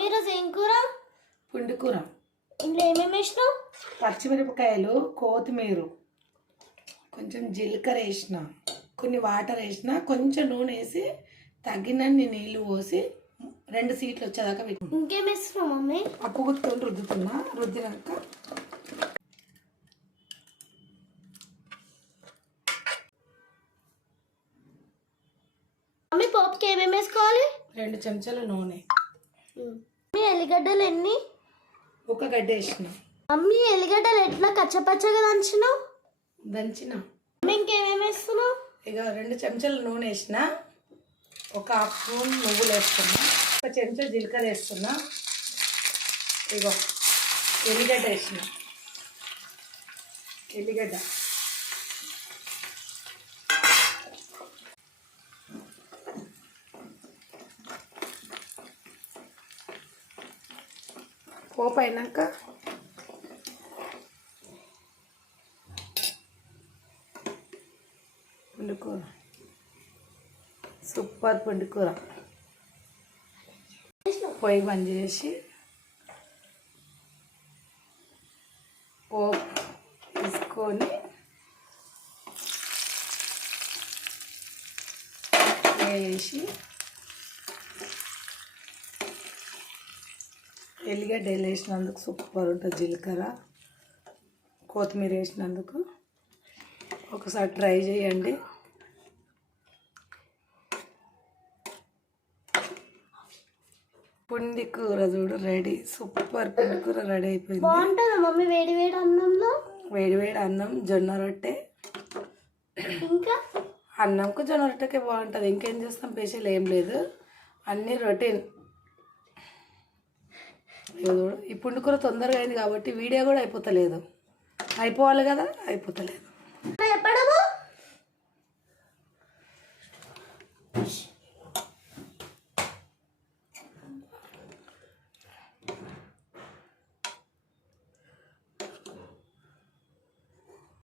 Mummy రోజు ఏం కూర? పుండికూర. ఇంట్లో ఏమేమి వేసినావు? పచ్చిమిరపకాయలు, కొత్తిమీర, కొంచెం జీలకర్ర వేసిన, కొన్ని వాటర్ వేసిన, కొంచెం నూనె వేసి తగినన్ని నీళ్ళు పోసి 2 సీట్లు వచ్చేదాకా పెట్టిన. ఇంకేం వేస్తున్నావు మమ్మీ? పప్పు గుర్తుని రుద్దుతున్నా. రుద్దినాక మమ్మీ పప్పుకి ఏమేమి వేసుకోవాలి? 2 చెంచాల నూనె. మమ్మీ ఎల్లిగడ్డలు ఎన్ని? 1 గడ్డ వేసిన. మమ్మీ ఎల్లిగడ్డలు ఎట్లా కచ్చపచ్చగా దంచినావు? దంచిన. మమ్మీ ఇంకేమేమి వేస్తున్నావు? ఇక 2 చెంచాల నూనె వేసిన, 1 హాఫ్ స్పూన్ నువ్వులు వేస్తున్నా, 1 చెంచా జీలకర్ర వేస్తున్నా. ఇగో ఎల్లిగడ్డ వేసిన. ఎల్లిగడ్డ పోపు అయినాక పుండికూర, సూపర్ పుండికూర. పొయ్యి బంద్ చేసి పోపు తీసుకొని వేసి ఎల్లిగడ్డ వేసినందుకు సూపర్ ఉంటుంది. జీలకర్ర, కొత్తిమీర వేసినందుకు ఒకసారి ట్రై చేయండి. పుండికూర చూడు రెడీ. సూపర్ పుండికూర రెడీ అయిపోయింది. బాగుంటుందా మమ్మీ వేడి వేడి అన్నంలో? వేడి వేడి అన్నం, జొన్న రొట్టె. ఇంకా అన్నంకు జొన్న రొట్టెకే బాగుంటుంది. ఇంకేం చేస్తాం, స్పెషల్ ఏం లేదు, అన్నీ రొటీన్. ఈ పుండికూర తొందరగా అయింది కాబట్టి వీడియో కూడా అయిపోతలేదు. అయిపోవాలి కదా, అయిపోతలేదు. ఎప్పుడము